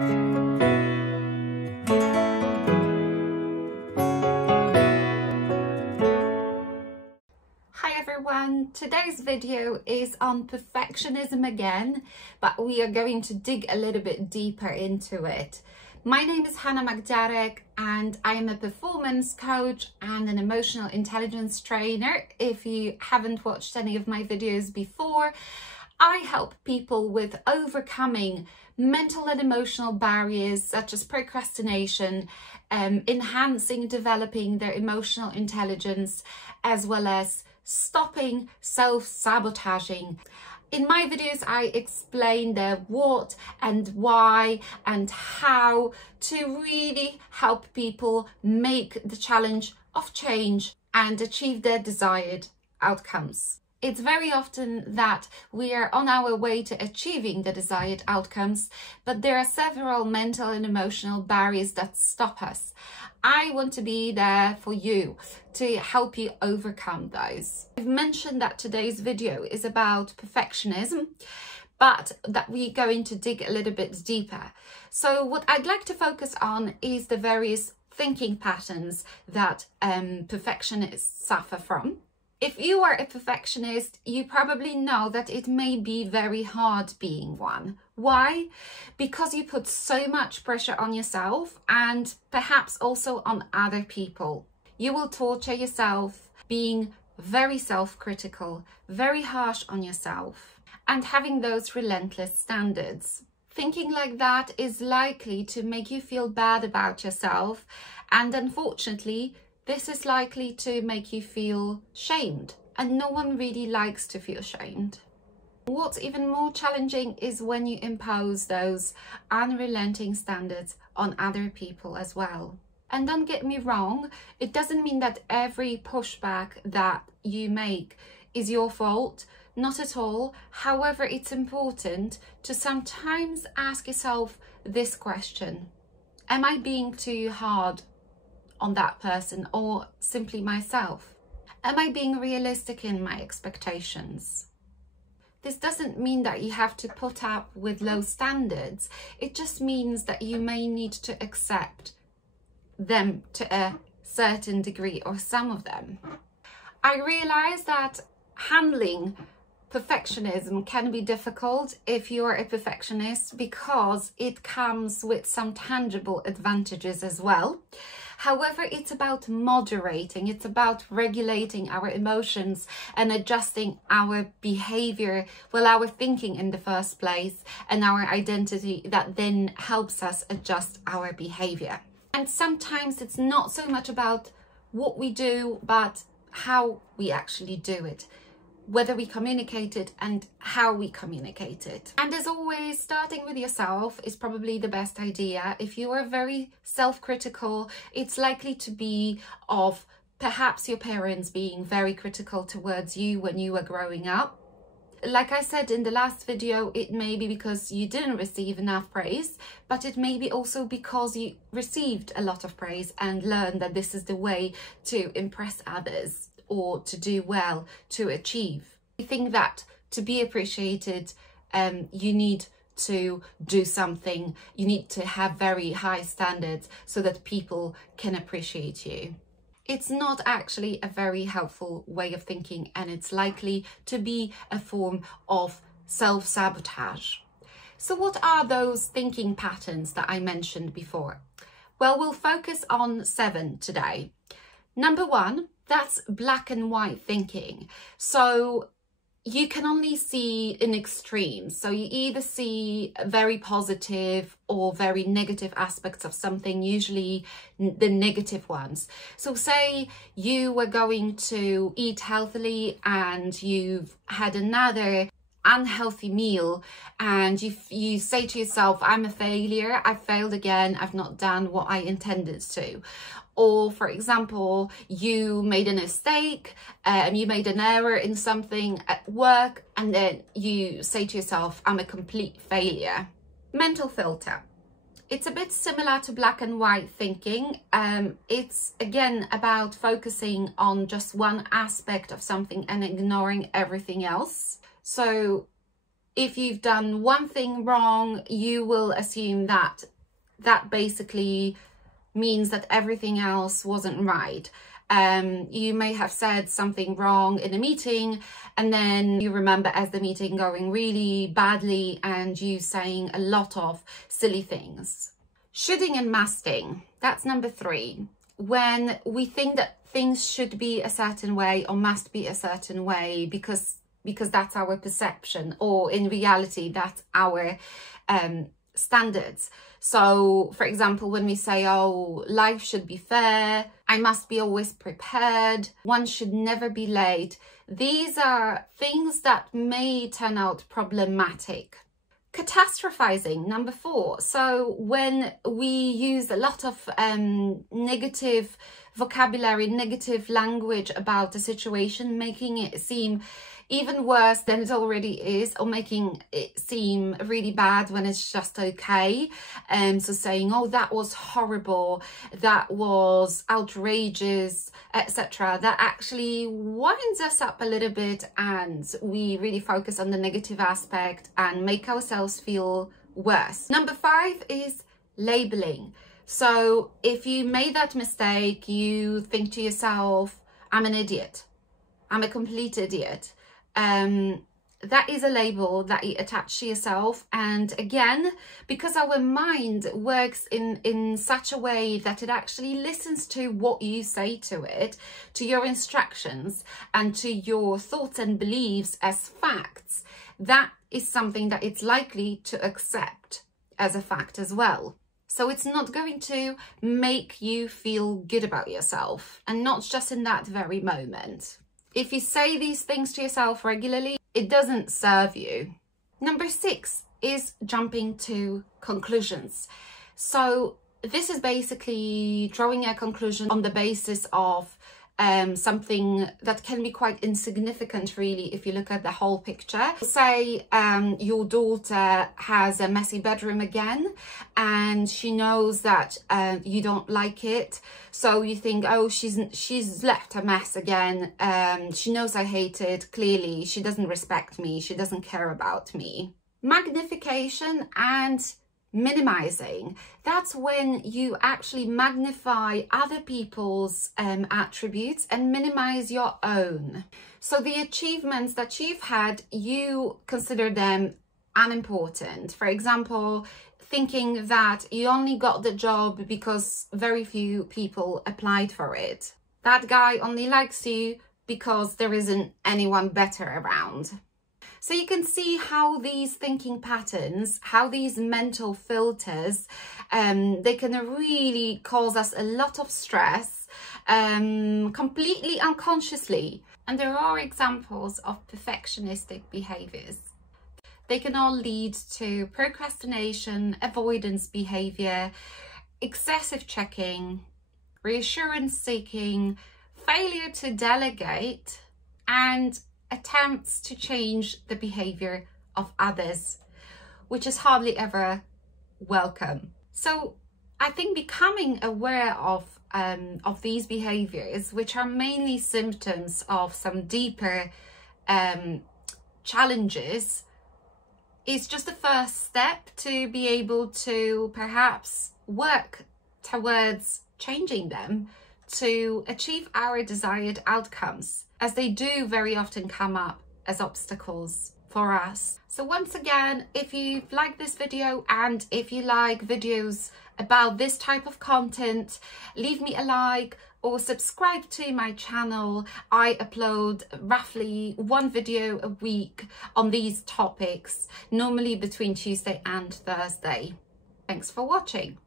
Hi everyone, today's video is on perfectionism again, but we are going to dig a little bit deeper into it. My name is Hannah Magdziarek and I am a performance coach and an emotional intelligence trainer. If you haven't watched any of my videos before, I help people with overcoming mental and emotional barriers such as procrastination, enhancing, developing their emotional intelligence, as well as stopping self-sabotaging. In my videos, I explain the what and why and how to really help people make the challenge of change and achieve their desired outcomes. It's very often that we are on our way to achieving the desired outcomes, but there are several mental and emotional barriers that stop us. I want to be there for you to help you overcome those. I've mentioned that today's video is about perfectionism, but that we're going to dig a little bit deeper. So what I'd like to focus on is the various thinking patterns that perfectionists suffer from. If you are a perfectionist, you probably know that it may be very hard being one. Why? Because you put so much pressure on yourself and perhaps also on other people. You will torture yourself, being very self-critical, very harsh on yourself, and having those relentless standards. Thinking like that is likely to make you feel bad about yourself, and unfortunately, this is likely to make you feel shamed, and no one really likes to feel shamed. What's even more challenging is when you impose those unrelenting standards on other people as well. And don't get me wrong, it doesn't mean that every pushback that you make is your fault, not at all. However, it's important to sometimes ask yourself this question: am I being too hard on that person or simply myself? Am I being realistic in my expectations? This doesn't mean that you have to put up with low standards. It just means that you may need to accept them to a certain degree, or some of them. I realize that handling perfectionism can be difficult if you're a perfectionist, because it comes with some tangible advantages as well. However, it's about moderating, it's about regulating our emotions and adjusting our behavior, well, our thinking in the first place, and our identity that then helps us adjust our behavior. And sometimes it's not so much about what we do, but how we actually do it, whether we communicate it and how we communicate it. And as always, starting with yourself is probably the best idea. If you are very self-critical, it's likely to be of perhaps your parents being very critical towards you when you were growing up. Like I said in the last video, it may be because you didn't receive enough praise, but it may be also because you received a lot of praise and learned that this is the way to impress others, or to do well, to achieve. I think that to be appreciated, you need to do something, you need to have very high standards so that people can appreciate you. It's not actually a very helpful way of thinking, and it's likely to be a form of self-sabotage. So what are those thinking patterns that I mentioned before? Well, we'll focus on 7 today. Number 1, that's black and white thinking. So you can only see in extremes. So you either see very positive or very negative aspects of something, usually the negative ones. So say you were going to eat healthily and you've had another unhealthy meal, and you say to yourself, I'm a failure, I failed again, I've not done what I intended to. Or for example, you made a mistake, you made an error in something at work, and then you say to yourself, I'm a complete failure. Mental filter. It's a bit similar to black and white thinking. It's again about focusing on just one aspect of something and ignoring everything else. So if you've done one thing wrong, you will assume that that basically means that everything else wasn't right. You may have said something wrong in a meeting, and then you remember as the meeting going really badly and you saying a lot of silly things. Shoulding and musting, that's number 3. When we think that things should be a certain way or must be a certain way because that's our perception, or in reality that's our standards. So for example, when we say, oh, life should be fair, I must be always prepared, one should never be late, these are things that may turn out problematic. Catastrophizing, number 4. So when we use a lot of negative vocabulary, negative language about the situation, making it seem even worse than it already is, or making it seem really bad when it's just okay. So saying, oh, that was horrible, that was outrageous, etc. That actually winds us up a little bit, and we really focus on the negative aspect and make ourselves feel worse. Number 5 is labeling. So if you made that mistake, you think to yourself, I'm an idiot, I'm a complete idiot. That is a label that you attach to yourself. And again, because our mind works in such a way that it actually listens to what you say to it, to your instructions and to your thoughts and beliefs as facts, that is something that it's likely to accept as a fact as well. So it's not going to make you feel good about yourself, and not just in that very moment. If you say these things to yourself regularly, it doesn't serve you. Number 6 is jumping to conclusions. So this is basically drawing a conclusion on the basis of something that can be quite insignificant, really, if you look at the whole picture. Say your daughter has a messy bedroom again, and she knows that you don't like it, so you think, oh, she's left a mess again, she knows I hate it, clearly she doesn't respect me, she doesn't care about me. Magnification and minimizing, that's when you actually magnify other people's attributes and minimize your own. So the achievements that you've had, you consider them unimportant. For example, thinking that you only got the job because very few people applied for it. That guy only likes you because there isn't anyone better around. So you can see how these thinking patterns, how these mental filters, they can really cause us a lot of stress, completely unconsciously. And there are examples of perfectionistic behaviors. They can all lead to procrastination, avoidance behavior, excessive checking, reassurance seeking, failure to delegate, and attempts to change the behavior of others, which is hardly ever welcome. So I think becoming aware of these behaviors, which are mainly symptoms of some deeper challenges, is just the first step to be able to perhaps work towards changing them to achieve our desired outcomes, as they do very often come up as obstacles for us. So once again, if you like this video and if you like videos about this type of content, leave me a like or subscribe to my channel. I upload roughly 1 video a week on these topics, normally between Tuesday and Thursday. Thanks for watching.